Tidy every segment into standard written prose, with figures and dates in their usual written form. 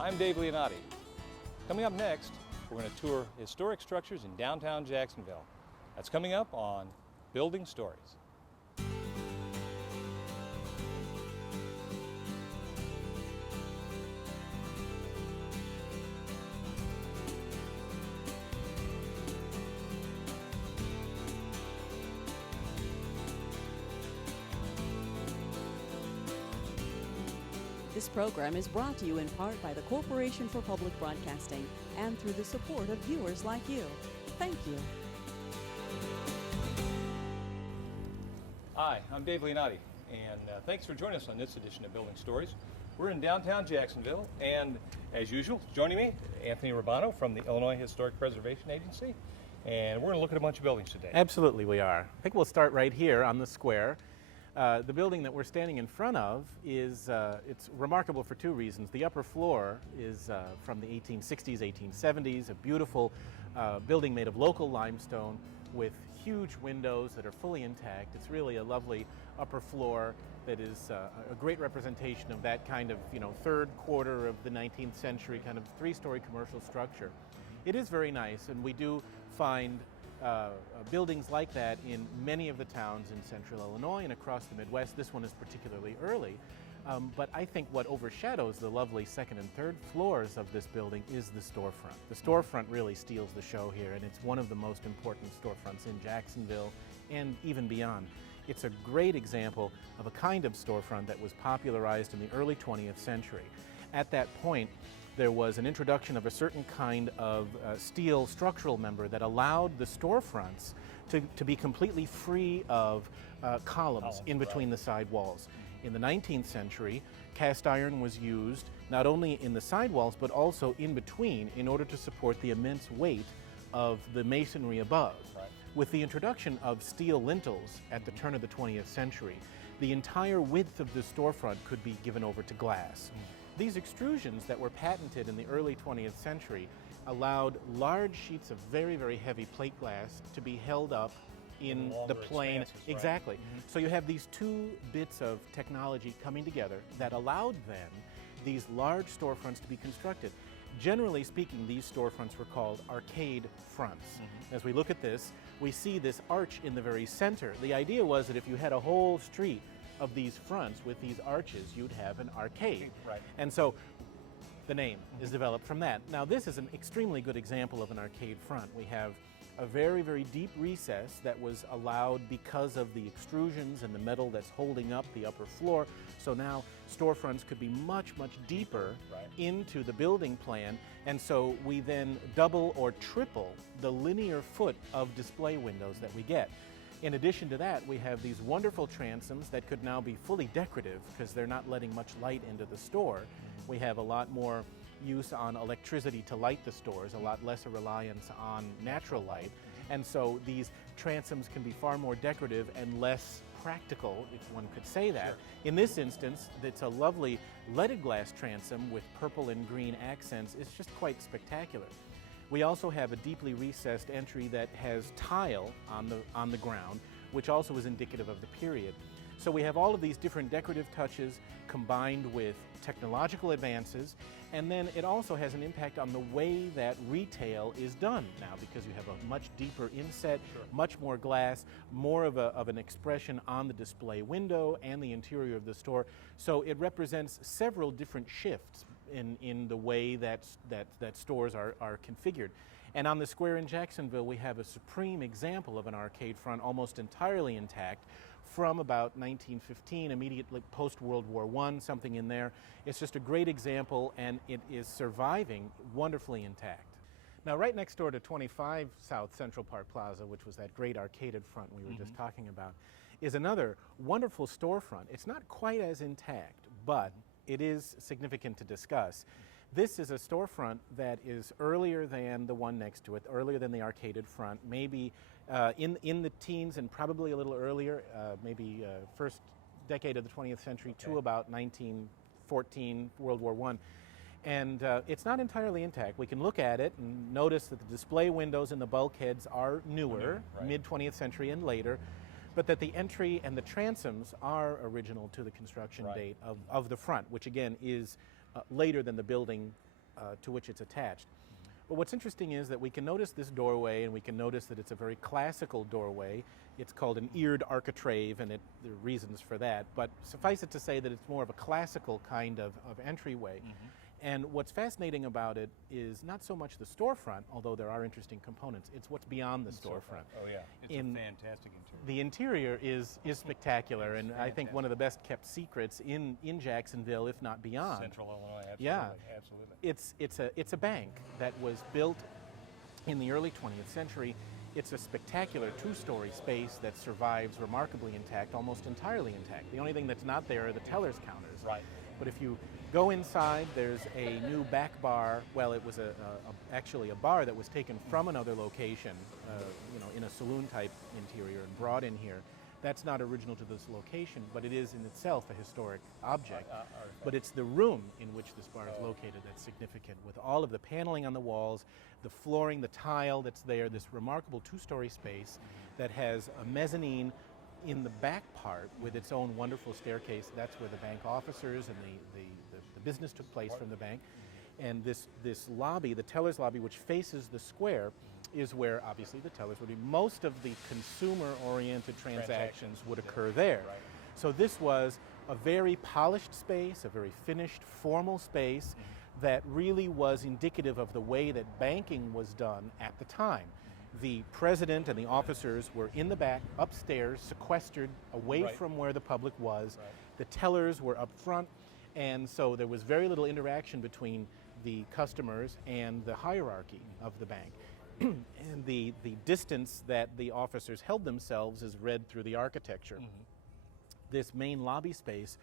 I'm Dave Leonatti. Coming up next, we're going to tour historic structures in downtown Jacksonville. That's coming up on Building Stories. This program is brought to you in part by the Corporation for Public Broadcasting and through the support of viewers like you. Thank you. Hi, I'm Dave Leonatti, and thanks for joining us on this edition of Building Stories. We're in downtown Jacksonville, and as usual, joining me, Anthony Rubano from the Illinois Historic Preservation Agency, and we're going to look at a bunch of buildings today. Absolutely we are. I think we'll start right here on the square. The building that we're standing in front of is it's remarkable for two reasons. The upper floor is from the 1860s, 1870s, a beautiful building made of local limestone with huge windows that are fully intact. It's really a lovely upper floor that is a great representation of that kind of, third quarter of the 19th century kind of three-story commercial structure. It is very nice, and we do find buildings like that in many of the towns in central Illinois and across the Midwest. This one is particularly early, but I think what overshadows the lovely second and third floors of this building is the storefront. The storefront really steals the show here, and it's one of the most important storefronts in Jacksonville and even beyond. It's a great example of a kind of storefront that was popularized in the early 20th century. At that point, there was an introduction of a certain kind of steel structural member that allowed the storefronts to be completely free of columns in between the side walls. In the 19th century, cast iron was used not only in the side walls but also in between in order to support the immense weight of the masonry above. Right. With the introduction of steel lintels at the turn of the 20th century, the entire width of the storefront could be given over to glass. These extrusions that were patented in the early 20th century allowed large sheets of very, very heavy plate glass to be held up in the plane. Exactly. Right. So you have these two bits of technology coming together that allowed then these large storefronts to be constructed. Generally speaking, these storefronts were called arcade fronts. As we look at this, we see this arch in the very center. The idea was that if you had a whole street of these fronts with these arches, you'd have an arcade. Right. And so the name is developed from that. Now this is an extremely good example of an arcade front. We have a very, very deep recess that was allowed because of the extrusions and the metal that's holding up the upper floor. So now storefronts could be much, much deeper into the building plan. And so we then double or triple the linear foot of display windows that we get. In addition to that, we have these wonderful transoms that could now be fully decorative because they're not letting much light into the store. We have a lot more use on electricity to light the stores, a lot less a reliance on natural light. And so these transoms can be far more decorative and less practical, if one could say that. Sure. In this instance, it's a lovely leaded glass transom with purple and green accents. It's just quite spectacular. We also have a deeply recessed entry that has tile on the ground, which also is indicative of the period. So we have all of these different decorative touches combined with technological advances, and then it also has an impact on the way that retail is done now, because you have a much deeper inset, much more glass, more of an expression on the display window and the interior of the store. So it represents several different shifts in the way that stores are configured. And on the square in Jacksonville, we have a supreme example of an arcade front almost entirely intact from about 1915, immediately post-World War I, something in there. It's just a great example, and it is surviving wonderfully intact. Now, right next door to 25 South Central Park Plaza, which was that great arcaded front we were just talking about, is another wonderful storefront. It's not quite as intact, but it is significant to discuss. This is a storefront that is earlier than the one next to it, earlier than the arcaded front, maybe in the teens and probably a little earlier, maybe first decade of the 20th century to about 1914, World War I. And it's not entirely intact. We can look at it and notice that the display windows and the bulkheads are newer, mid-20th century and later, but that the entry and the transoms are original to the construction date of the front, which again is later than the building to which it's attached. But what's interesting is that we can notice this doorway, and we can notice that it's a very classical doorway. It's called an eared architrave, and there are reasons for that. But suffice it to say that it's more of a classical kind of entryway. And what's fascinating about it is not so much the storefront, although there are interesting components. It's what's beyond the storefront. Oh yeah, it's a fantastic interior. The interior is spectacular, and I think one of the best kept secrets in Jacksonville, if not beyond. Central Illinois, absolutely. Yeah, absolutely. it's a bank that was built in the early 20th century. It's a spectacular two-story space that survives remarkably intact, almost entirely intact. The only thing that's not there are the teller's counters. Right. But if you go inside, there's a new back bar. Well, it was actually a bar that was taken from another location, in a saloon-type interior and brought in here. That's not original to this location, but it is in itself a historic object. But it's the room in which this bar is located that's significant, with all of the paneling on the walls, the flooring, the tile that's there, this remarkable two-story space that has a mezzanine in the back part with its own wonderful staircase. That's where the bank officers and the business took place from the bank. And this lobby, the teller's lobby, which faces the square, is where obviously the tellers would be. Most of the consumer-oriented transactions would occur there. Right. So this was a very polished space, a very finished, formal space that really was indicative of the way that banking was done at the time. The president and the officers were in the back, upstairs, sequestered away from where the public was. The tellers were up front, and so there was very little interaction between the customers and the hierarchy of the bank. And the distance that the officers held themselves is read through the architecture. This main lobby space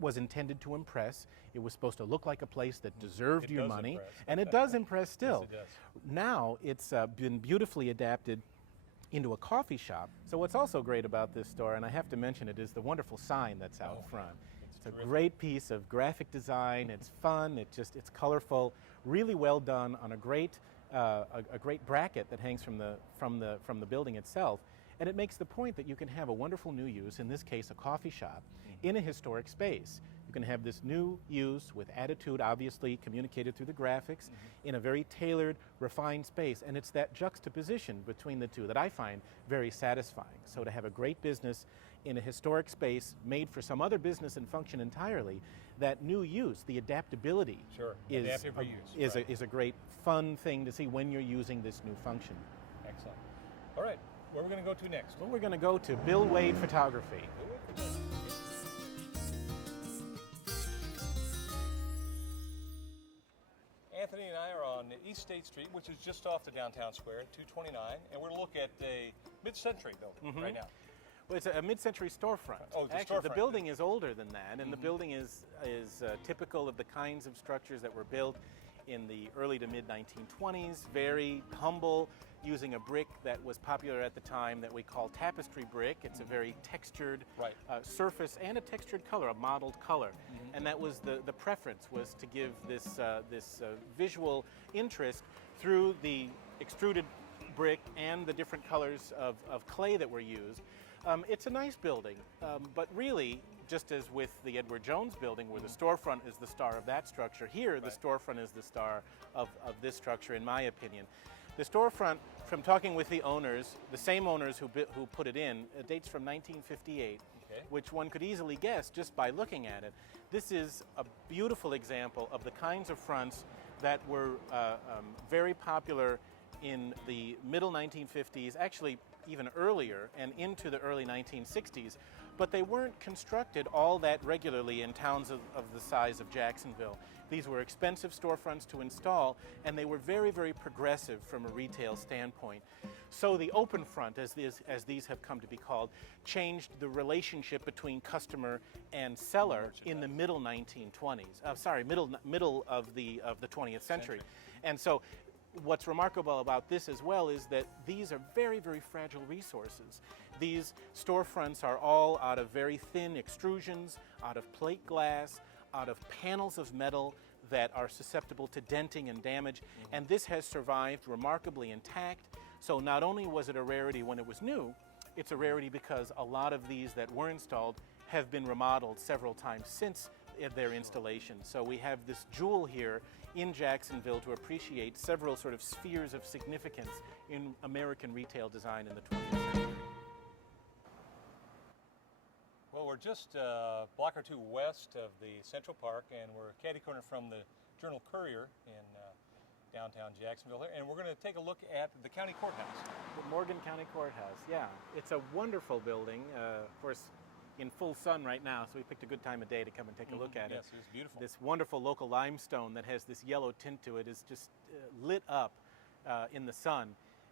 was intended to impress. It was supposed to look like a place that deserved your money, impress. and it does impress still. Yes, it does. Now it's been beautifully adapted into a coffee shop. So what's also great about this store, and I have to mention it, is the wonderful sign that's out front. It's a great piece of graphic design. It's fun. It's colorful. Really well done on a great bracket that hangs from the building itself. And it makes the point that you can have a wonderful new use, in this case a coffee shop, in a historic space. You can have this new use with attitude, obviously communicated through the graphics, in a very tailored, refined space. And it's that juxtaposition between the two that I find very satisfying. So to have a great business in a historic space made for some other business and function entirely, that new use, the adaptability, is a great fun thing to see when you're using this new function. Excellent. All right. Where are we going to go to next? Well, we're going to go to Bill Wade Photography. Anthony and I are on East State Street, which is just off the downtown square, 229, and we're going to look at a mid-century building right now. Well, it's a mid-century storefront. Oh, it's Actually, a storefront. The building is older than that, and the building is typical of the kinds of structures that were built in the early to mid-1920s, very humble, using a brick that was popular at the time that we call tapestry brick. It's a very textured surface and a textured color, a mottled color. And that was the preference, was to give this visual interest through the extruded brick and the different colors of clay that were used. It's a nice building, but really, just as with the Edward Jones building, where the storefront is the star of that structure, here the storefront is the star of this structure, in my opinion. The storefront, from talking with the owners, the same owners who put it in, dates from 1958, which one could easily guess just by looking at it. This is a beautiful example of the kinds of fronts that were very popular in the middle 1950s, actually even earlier and into the early 1960s, but they weren't constructed all that regularly in towns of the size of Jacksonville. These were expensive storefronts to install, and they were very, very progressive from a retail standpoint. So the open front, as these have come to be called, changed the relationship between customer and seller in the middle 1920s. Middle of the 20th century. And so what's remarkable about this as well is that these are very, very fragile resources. These storefronts are all out of very thin extrusions, out of plate glass, out of panels of metal that are susceptible to denting and damage, and this has survived remarkably intact. So not only was it a rarity when it was new, it's a rarity because a lot of these that were installed have been remodeled several times since their installation. So we have this jewel here in Jacksonville to appreciate several sort of spheres of significance in American retail design in the 20th century. Well, we're just a block or two west of the Central Park, and we're catty corner from the Journal-Courier in downtown Jacksonville here, and we're going to take a look at the county courthouse. The Morgan County Courthouse, yeah. It's a wonderful building, of course, in full sun right now, so we picked a good time of day to come and take a look at it. Yes, it's beautiful. This wonderful local limestone that has this yellow tint to it is just lit up in the sun.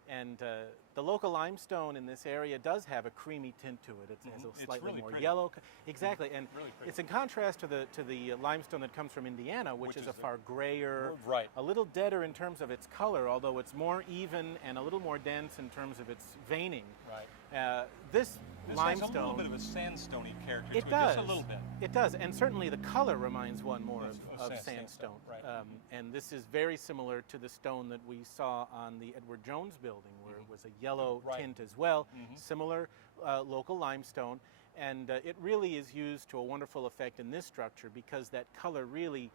And the local limestone in this area does have a creamy tint to it. It has a slightly really more pretty. yellow. Exactly, and Really pretty. it's in contrast to the limestone that comes from Indiana, which is a far grayer, Right. a little deader in terms of its color, although it's more even and a little more dense in terms of its veining. Right. This limestone has a little bit of a sandstone-y character to it it, does. just a little bit. It does, and certainly the color reminds one more Of of sandstone, sandstone. right. And this is very similar to the stone that we saw on the Edward Jones building, where it was a yellow Right. tint as well. Similar local limestone, and it really is used to a wonderful effect in this structure because that color really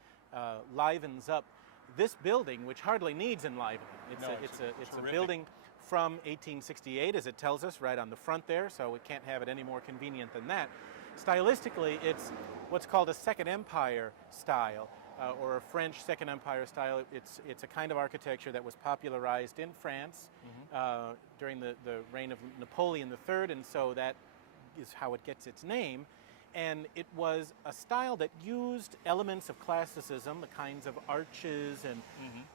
livens up this building, which hardly needs enlivening. It's a terrific. building from 1868, as it tells us right on the front there, so we can't have it any more convenient than that. Stylistically, it's what's called a Second Empire style, or a French Second Empire style. It's a kind of architecture that was popularized in France during the reign of Napoleon III, and so that is how it gets its name. And it was a style that used elements of classicism, the kinds of arches and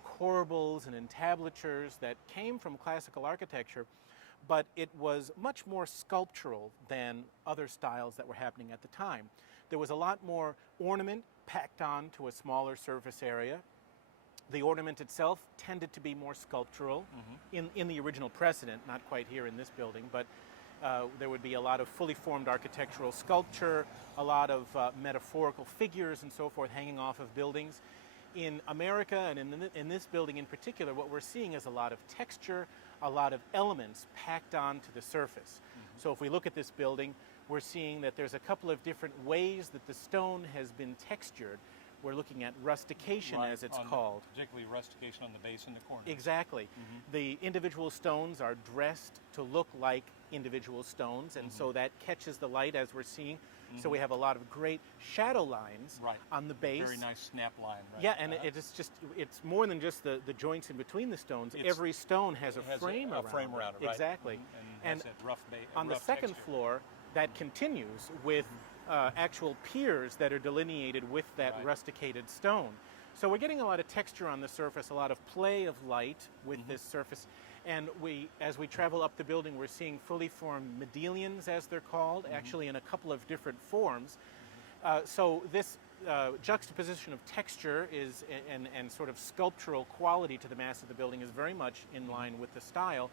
corbels and entablatures that came from classical architecture, but it was much more sculptural than other styles that were happening at the time. There was a lot more ornament packed on to a smaller surface area. The ornament itself tended to be more sculptural in the original precedent, not quite here in this building, but there would be a lot of fully formed architectural sculpture, a lot of metaphorical figures and so forth hanging off of buildings. In America and in this building in particular, what we're seeing is a lot of texture, a lot of elements packed onto the surface. So if we look at this building, we're seeing that there's a couple of different ways that the stone has been textured. We're looking at rustication, Right, as it's called. Particularly rustication on the base and the corners. Exactly. The individual stones are dressed to look like individual stones, and so that catches the light, as we're seeing. So we have a lot of great shadow lines Right. on the base. Very nice snap line. Right? Yeah, and it's more than just the joints in between the stones. Every stone has a frame around it. Right. Exactly. And has that rough on the second texture. floor, that continues with actual piers that are delineated with that Right. rusticated stone. So we're getting a lot of texture on the surface, a lot of play of light with this surface. And as we travel up the building, we're seeing fully formed medallions, as they're called, actually in a couple of different forms. So this juxtaposition of texture and sort of sculptural quality to the mass of the building is very much in line with the style.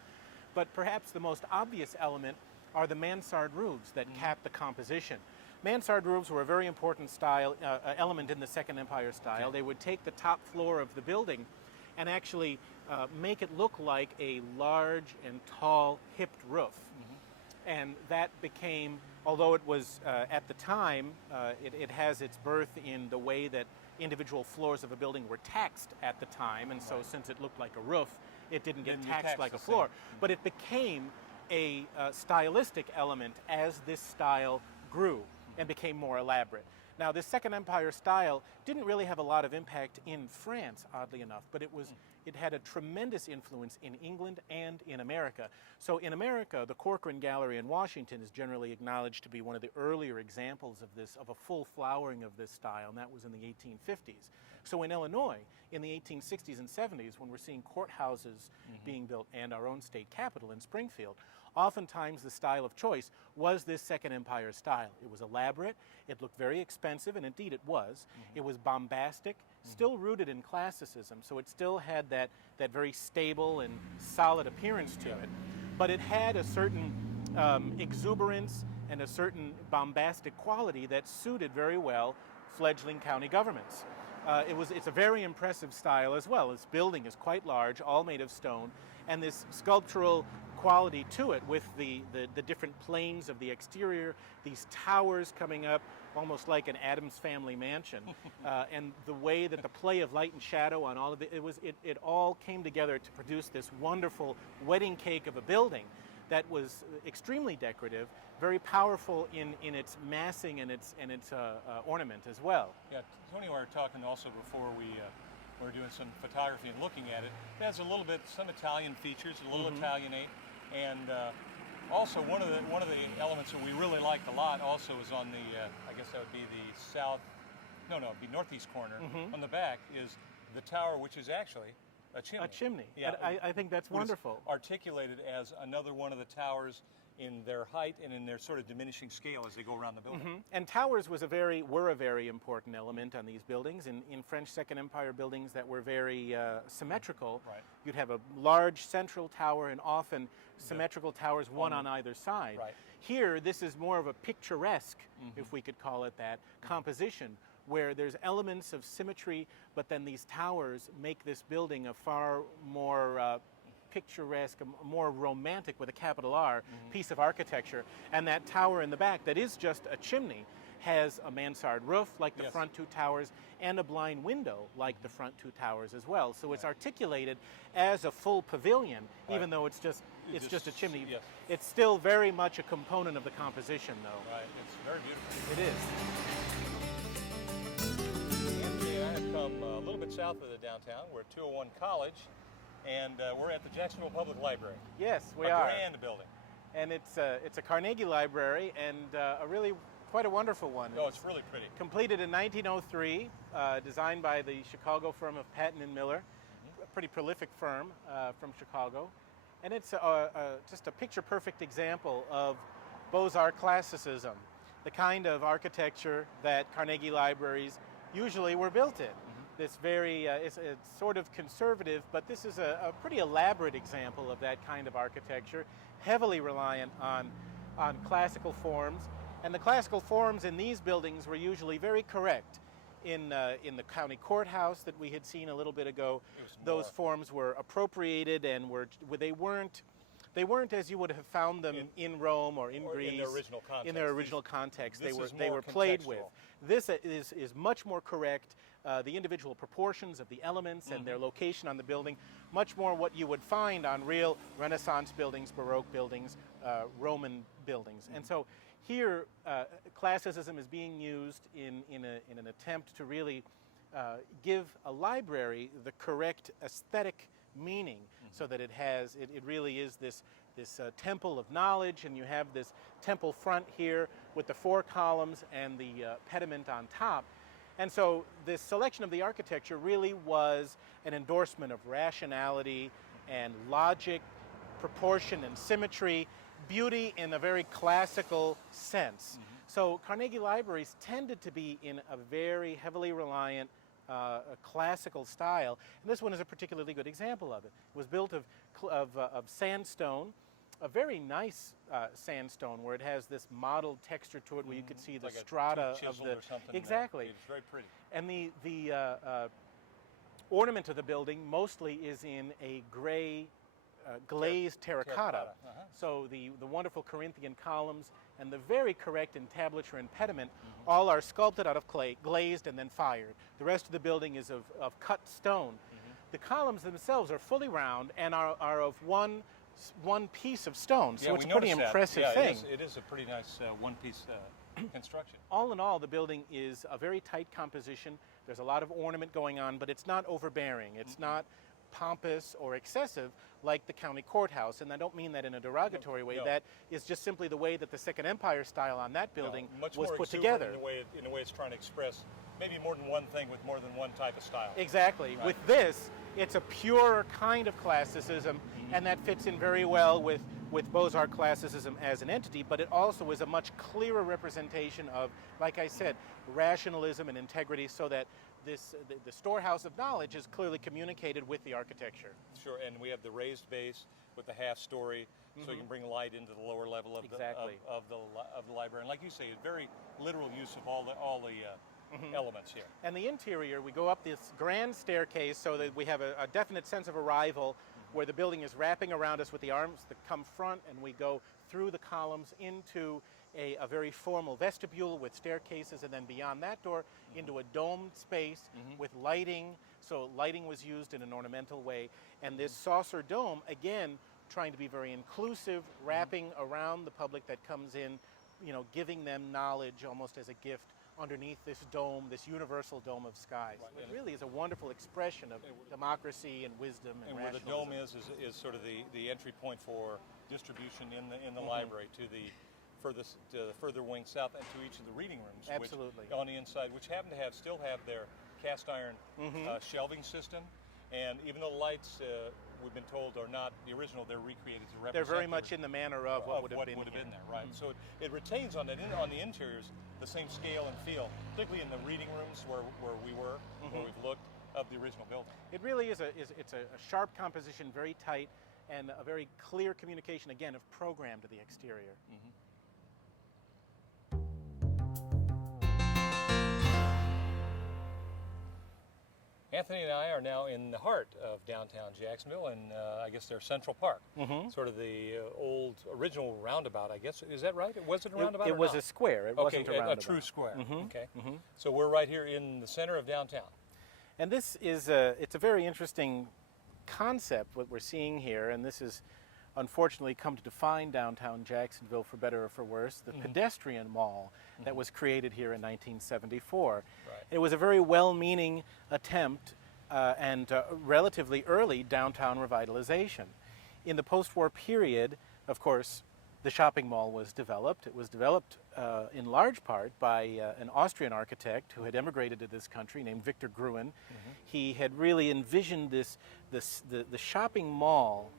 But perhaps the most obvious element are the mansard roofs that cap the composition. Mansard roofs were a very important style element in the Second Empire style. They would take the top floor of the building and actually make it look like a large and tall hipped roof. And that became, although it was at the time, it has its birth in the way that individual floors of a building were taxed at the time, and so since it looked like a roof, it didn't get taxed like a floor. But it became a stylistic element as this style grew and became more elaborate. Now, this Second Empire style didn't really have a lot of impact in France, oddly enough, but it had a tremendous influence in England and in America. So in America, the Corcoran Gallery in Washington is generally acknowledged to be one of the earlier examples of this, of a full flowering of this style, and that was in the 1850s. So in Illinois, in the 1860s and 70s, when we're seeing courthouses being built and our own state capitol in Springfield, oftentimes the style of choice was this Second Empire style. It was elaborate, it looked very expensive, and indeed it was. It was bombastic, still rooted in classicism, so it still had that very stable and solid appearance to it. But it had a certain exuberance and a certain bombastic quality that suited very well fledgling county governments. It's a very impressive style as well. This building is quite large, all made of stone, and this sculptural quality to it with the different planes of the exterior, these towers coming up almost like an Addams Family mansion, and the way that the play of light and shadow on all of it all came together to produce this wonderful wedding cake of a building that was extremely decorative, very powerful in its massing and its ornament as well. Yeah, Tony and I were talking also before we were doing some photography and looking at it. It has a little bit, some Italian features, a little Italianate, and also one of the elements that we really liked a lot also is on the, I guess that would be the it'd be northeast corner. On the back is the tower, which is actually a chimney. A chimney. Yeah, I think that's wonderful. Articulated as another one of the towers in their height and in their sort of diminishing scale as they go around the building. And towers were a very important element on these buildings. In French Second Empire buildings that were very symmetrical, Right. you'd have a large central tower and often symmetrical towers, one on either side. Right. Here, this is more of a picturesque, if we could call it that, composition, where there's elements of symmetry, but then these towers make this building a far more picturesque, more romantic with a capital R piece of architecture. And that tower in the back that is just a chimney has a mansard roof like the front two towers and a blind window like the front two towers as well. So it's articulated as a full pavilion, even though it's just a chimney. Yes. It's still very much a component of the composition, though. Right, it's very beautiful. It is. Anthony and I have come a little bit south of the downtown. We're at 201 College, and we're at the Jacksonville Public Library. Yes, we a are. Grand building. And it's a Carnegie Library, and a really quite a wonderful one. Oh, it's really pretty. Completed in 1903, designed by the Chicago firm of Patton and Miller, a pretty prolific firm from Chicago. And it's just a picture-perfect example of Beaux-Arts classicism, the kind of architecture that Carnegie Libraries usually were built in. This very, it's sort of conservative, but this is a pretty elaborate example of that kind of architecture, heavily reliant on classical forms. And the classical forms in these buildings were usually very correct. In the county courthouse that we had seen a little bit ago, those forms were appropriated and they weren't as you would have found them in Rome or in Greece. In their original context. In their original context, This they is were more played with. contextual. This is much more correct. The individual proportions of the elements and their location on the building, much more what you would find on real Renaissance buildings, Baroque buildings, Roman buildings. And so here, classicism is being used in an attempt to really give a library the correct aesthetic meaning, so that it really is this temple of knowledge, and you have this temple front here with the four columns and the pediment on top. And so this selection of the architecture really was an endorsement of rationality and logic, proportion and symmetry, beauty in a very classical sense. So Carnegie Libraries tended to be in a very heavily reliant a classical style, and this one is a particularly good example of it. It was built of sandstone, a very nice sandstone where it has this mottled texture to it, where you could see the like strata a of the or something. exactly. It's very pretty. And the ornament of the building mostly is in a gray glazed terracotta. So the wonderful Corinthian columns and the very correct entablature and pediment all are sculpted out of clay, glazed and then fired. The rest of the building is of cut stone. The columns themselves are fully round and are of one piece of stone, so it's a pretty impressive thing. It is a pretty nice one-piece construction. All in all, the building is a very tight composition. There's a lot of ornament going on, but it's not overbearing. It's not pompous or excessive like the county courthouse, and I don't mean that in a derogatory way. No. That is just simply the way that the Second Empire style on that building much was more put exuberant together. in the way it's trying to express maybe more than one thing with more than one type of style. Exactly. Right. With this, it's a pure kind of classicism, and that fits in very well with Beaux-Arts classicism as an entity, but it also is a much clearer representation of, like I said, rationalism and integrity, so that the storehouse of knowledge is clearly communicated with the architecture. Sure, and we have the raised base with the half story, so you can bring light into the lower level of Exactly. the library. And like you say, a very literal use of all the elements here. And the interior, we go up this grand staircase so that we have a definite sense of arrival where the building is wrapping around us with the arms that come front, and we go through the columns into a very formal vestibule with staircases, and then beyond that door into a domed space with lighting. So lighting was used in an ornamental way. And this saucer dome, again, trying to be very inclusive, wrapping around the public that comes in, you know, giving them knowledge almost as a gift underneath this dome, this universal dome of skies. Right. It really is a wonderful expression of democracy and wisdom and where the dome is sort of the entry point for distribution in the library to the further wing south and to each of the reading rooms. Absolutely. Which, on the inside, which happen to still have their cast iron shelving system. And even though the lights, we've been told, are not the original, they're recreated to represent. They're very much in the manner of what would have been there, right? So it retains on the interiors the same scale and feel, particularly in the reading rooms where we were, where we've looked, of the original building. It really is it's a sharp composition, very tight, and a very clear communication, again, of program to the exterior. Anthony and I are now in the heart of downtown Jacksonville, and I guess they're Central Park, sort of the old original roundabout, I guess. Is that right? Was it a roundabout? It was a square. It wasn't a roundabout. A true square. Okay. So we're right here in the center of downtown. And this is it's a very interesting concept, what we're seeing here, and this has unfortunately come to define downtown Jacksonville for better or for worse, the pedestrian mall that was created here in 1974. Right. It was a very well-meaning attempt and relatively early downtown revitalization. In the post-war period, of course, the shopping mall was developed. It was developed in large part by an Austrian architect who had emigrated to this country named Victor Gruen. He had really envisioned the shopping mall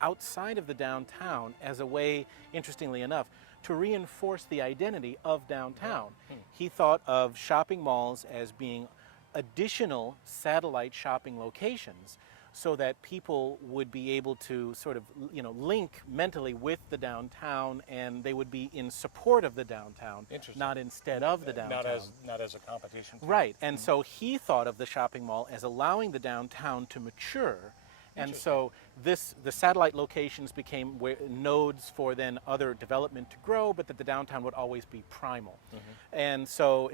outside of the downtown as a way, interestingly enough, to reinforce the identity of downtown. He thought of shopping malls as being additional satellite shopping locations so that people would be able to sort of, you know, link mentally with the downtown, and they would be in support of the downtown, not instead of the downtown. Not as a competition. Right, and so he thought of the shopping mall as allowing the downtown to mature. And so the satellite locations became nodes for then other development to grow, but that the downtown would always be primal. And so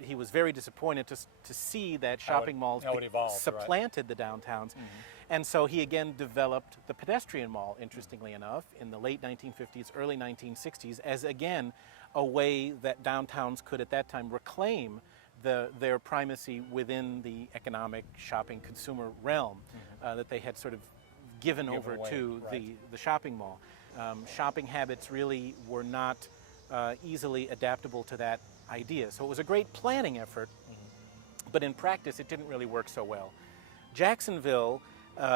he was very disappointed to see that shopping malls supplanted the downtowns. And so he again developed the pedestrian mall, interestingly enough, in the late 1950s, early 1960s, as again a way that downtowns could at that time reclaim their primacy within the economic shopping consumer realm that they had sort of given over to the shopping mall. Shopping habits really were not easily adaptable to that idea. So it was a great planning effort, but in practice it didn't really work so well. Jacksonville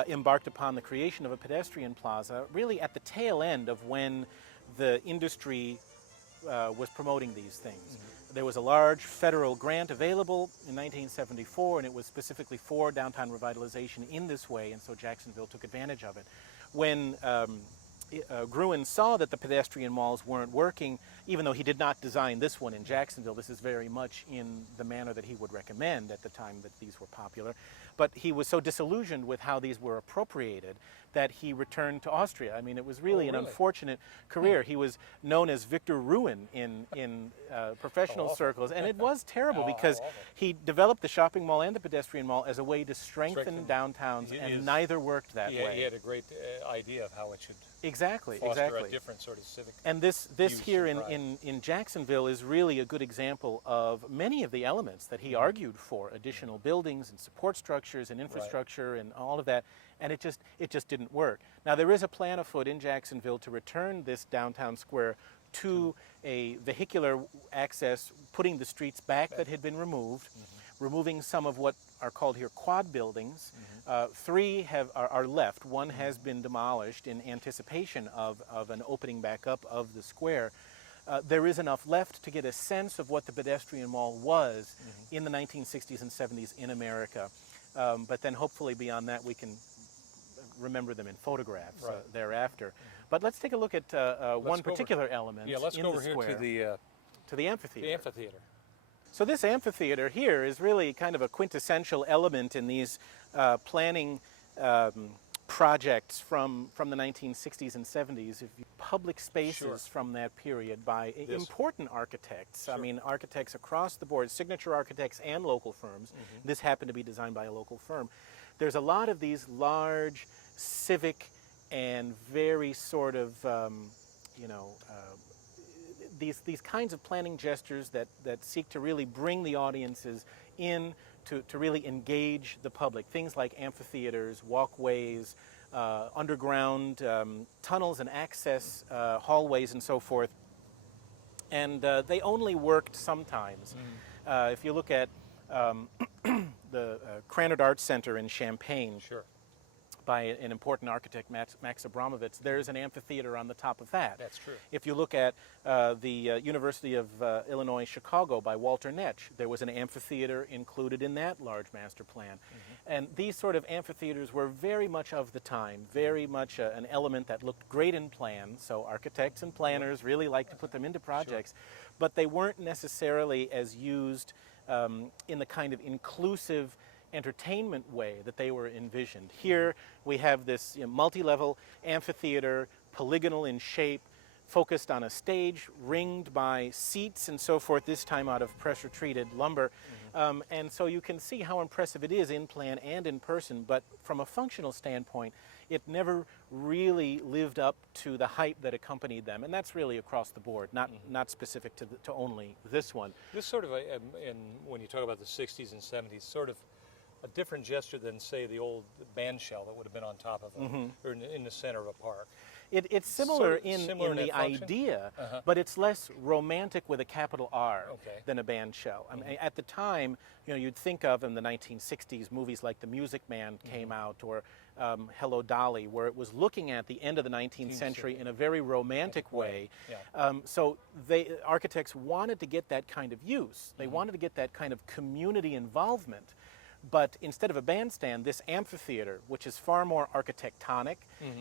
embarked upon the creation of a pedestrian plaza really at the tail end of when the industry was promoting these things. There was a large federal grant available in 1974, and it was specifically for downtown revitalization in this way, and so Jacksonville took advantage of it. When Gruen saw that the pedestrian malls weren't working, even though he did not design this one in Jacksonville, this is very much in the manner that he would recommend at the time that these were popular, but he was so disillusioned with how these were appropriated that he returned to Austria. I mean, it was really an unfortunate career. He was known as Victor Ruin in professional circles, and it was terrible because he developed the shopping mall and the pedestrian mall as a way to strengthen downtowns, and neither worked that way. He had a great idea of how it should foster a different sort of civic. And this here in Jacksonville is really a good example of many of the elements that he argued for: additional buildings and support structures and infrastructure and all of that. And it just didn't work. Now there is a plan afoot in Jacksonville to return this downtown square to a vehicular access, putting the streets back that had been removed, removing some of what are called here quad buildings. 3 are left. One has been demolished in anticipation of an opening back up of the square. There is enough left to get a sense of what the pedestrian mall was in the 1960s and 70s in America. But then hopefully beyond that we can remember them in photographs thereafter. But let's take a look at one particular element let's in go over the square, here to the amphitheater. The amphitheater. So this amphitheater here is really kind of a quintessential element in these planning projects from the 1960s and 70s, public spaces from that period by important architects. I mean, architects across the board, signature architects and local firms. This happened to be designed by a local firm. There's a lot of these large civic and very sort of, these kinds of planning gestures that seek to really bring the audiences in to really engage the public. Things like amphitheaters, walkways, underground tunnels and access hallways and so forth. And they only worked sometimes. If you look at the Krannert Arts Center in Champaign, by an important architect, Max Abramovitz, there's an amphitheater on the top of that. That's true. If you look at the University of Illinois Chicago by Walter Netsch, there was an amphitheater included in that large master plan. And these sort of amphitheaters were very much of the time, very much an element that looked great in plans, so architects and planners really like to put them into projects, but they weren't necessarily as used in the kind of inclusive entertainment way that they were envisioned. Here we have this multi-level amphitheater, polygonal in shape, focused on a stage, ringed by seats and so forth, this time out of pressure-treated lumber. And so you can see how impressive it is in plan and in person, but from a functional standpoint, it never really lived up to the hype that accompanied them. And that's really across the board, not specific to only this one. This sort of, when you talk about the 60s and 70s, sort of a different gesture than, say, the old band shell that would have been on top of or in the center of a park. It's similar similar in in the function? idea, but it's less romantic with a capital R than a band shell. I mean, at the time, you'd think of in the 1960s movies like The Music Man came out, or Hello Dolly, where it was looking at the end of the 19th century in a very romantic way. So architects wanted to get that kind of use. They wanted to get that kind of community involvement. But instead of a bandstand, this amphitheater, which is far more architectonic,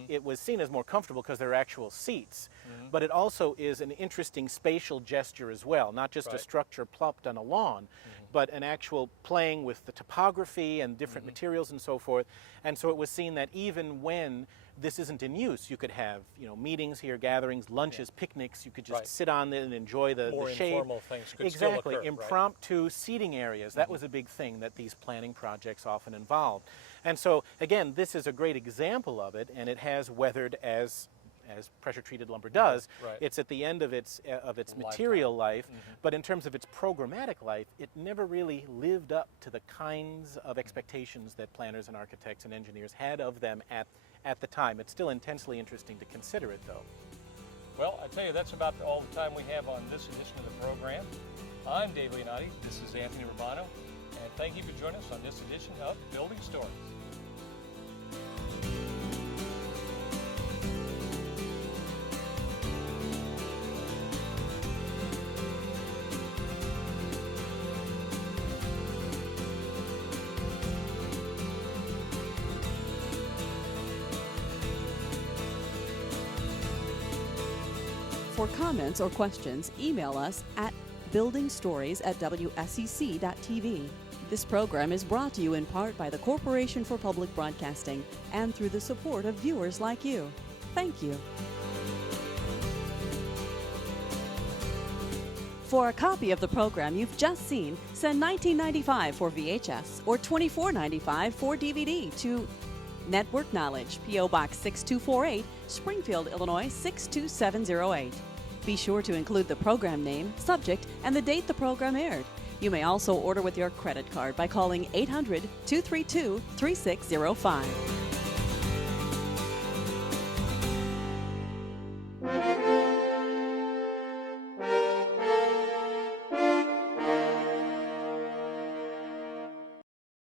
it was seen as more comfortable because there are actual seats. But it also is an interesting spatial gesture as well, not just a structure plopped on a lawn, but an actual playing with the topography and different materials and so forth. And so it was seen that even when this isn't in use, you could have meetings here, gatherings, lunches, picnics. You could just sit on it and enjoy the shade. More informal things could still occur, impromptu seating areas. That was a big thing that these planning projects often involved. And so again, this is a great example of it, and it has weathered as pressure-treated lumber does. It's at the end of its material life, but in terms of its programmatic life, it never really lived up to the kinds of expectations that planners and architects and engineers had of them at the time. It's still intensely interesting to consider it, though. Well, I tell you, that's about all the time we have on this edition of the program. I'm Dave Leonatti. This is Anthony Rubano, and thank you for joining us on this edition of Building Stories. For comments or questions, email us at buildingstories@WSEC-TV. This program is brought to you in part by the Corporation for Public Broadcasting and through the support of viewers like you. Thank you. For a copy of the program you've just seen, send $19.95 for VHS or $24.95 for DVD to Network Knowledge, P.O. Box 6248, Springfield, Illinois 62708. Be sure to include the program name, subject, and the date the program aired. You may also order with your credit card by calling 800-232-3605.